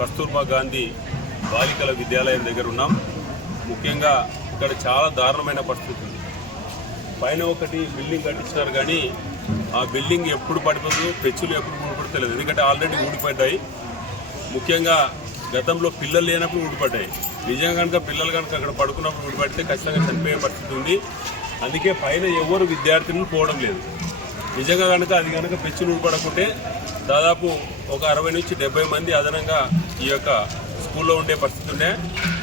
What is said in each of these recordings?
కస్తూర్బా గాంధీ బాలికల విద్యాలయం దగ్గర ఉన్నాం ముఖ్యంగా ఇక్కడ చాలా దారుణమైన పరిస్థితి ఉంది పైన ఒకటి బిల్డింగ్ కట్టించినారు కానీ ఆ బిల్డింగ్ ఎప్పుడు పడిపోతుందో పెచ్చులు ఎప్పుడు తెలియదు ఎందుకంటే ఆల్రెడీ ఊడిపడ్డాయి ముఖ్యంగా గతంలో పిల్లలు లేనప్పుడు ఊడిపడ్డాయి నిజంగా కనుక పిల్లలు కనుక అక్కడ పడుకున్నప్పుడు ఊడిపడితే ఖచ్చితంగా చనిపోయే పరిస్థితి ఉంది అందుకే పైన ఎవరు విద్యార్థులను పోవడం లేదు నిజంగా కనుక అది కనుక పెచ్చులు ఊడపడకుంటే దాదాపు ఒక అరవై నుంచి డెబ్బై మంది అదనంగా ఈ యొక్క స్కూల్లో ఉండే పరిస్థితి ఉండే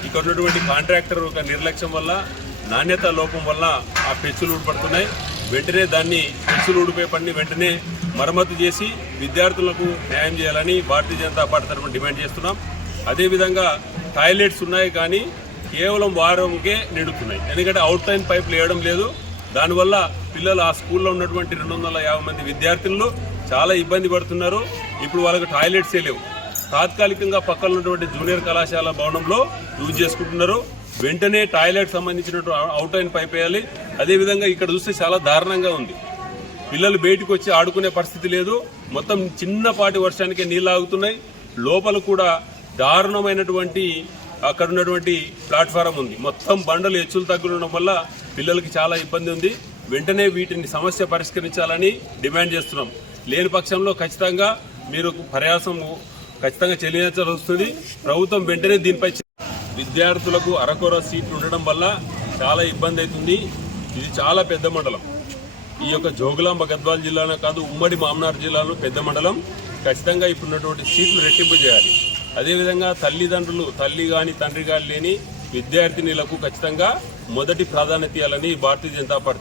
ఇక్కడ ఉన్నటువంటి కాంట్రాక్టర్ ఒక నిర్లక్ష్యం వల్ల నాణ్యత లోపం వల్ల ఆ పెచ్చులు ఊడిపడుతున్నాయి వెంటనే దాన్ని పెచ్చులు ఊడిపోయే పని వెంటనే మరమ్మతు చేసి విద్యార్థులకు న్యాయం చేయాలని భారతీయ జనతా పార్టీ తరఫున డిమాండ్ చేస్తున్నాం అదేవిధంగా టాయిలెట్స్ ఉన్నాయి కానీ కేవలం వారంకే నిండుతున్నాయి ఎందుకంటే అవుట్ లైన్ పైపులు వేయడం లేదు దానివల్ల పిల్లలు ఆ స్కూల్లో ఉన్నటువంటి రెండు వందల యాభై మంది విద్యార్థులు చాలా ఇబ్బంది పడుతున్నారు ఇప్పుడు వాళ్ళకి టాయిలెట్సే లేవు తాత్కాలికంగా పక్కన ఉన్నటువంటి జూనియర్ కళాశాల భవనంలో యూజ్ చేసుకుంటున్నారు వెంటనే టాయిలెట్ సంబంధించినటువంటి అవుట్ లైన్ పైప్ వేయాలి అదేవిధంగా ఇక్కడ చూస్తే చాలా దారుణంగా ఉంది పిల్లలు బయటకు వచ్చి ఆడుకునే పరిస్థితి లేదు మొత్తం చిన్నపాటి వర్షానికే నీళ్ళు ఆగుతున్నాయి లోపల కూడా దారుణమైనటువంటి అక్కడ ఉన్నటువంటి ప్లాట్ఫారం ఉంది మొత్తం బండలు హెచ్చులు తగ్గులు ఉండడం వల్ల పిల్లలకి చాలా ఇబ్బంది ఉంది వెంటనే వీటిని సమస్య పరిష్కరించాలని డిమాండ్ చేస్తున్నాం లేని పక్షంలో ఖచ్చితంగా మీరు పర్యాసం ఖచ్చితంగా చెల్లించాల్సి వస్తుంది ప్రభుత్వం వెంటనే దీనిపై విద్యార్థులకు అరకొర సీట్లు ఉండడం వల్ల చాలా ఇబ్బంది అవుతుంది ఇది చాలా పెద్ద మండలం ఈ యొక్క జోగులాంబ గద్వాల జిల్లాలో కాదు ఉమ్మడి మామనార్ జిల్లాలో పెద్ద మండలం ఖచ్చితంగా ఇప్పుడున్నటువంటి సీట్లు రెట్టింపు చేయాలి అదేవిధంగా తల్లిదండ్రులు తల్లి కానీ తండ్రి కానీ లేని విద్యార్థినిలకు ఖచ్చితంగా మొదటి ప్రాధాన్యత ఇవ్వాలని భారతీయ జనతా పార్టీ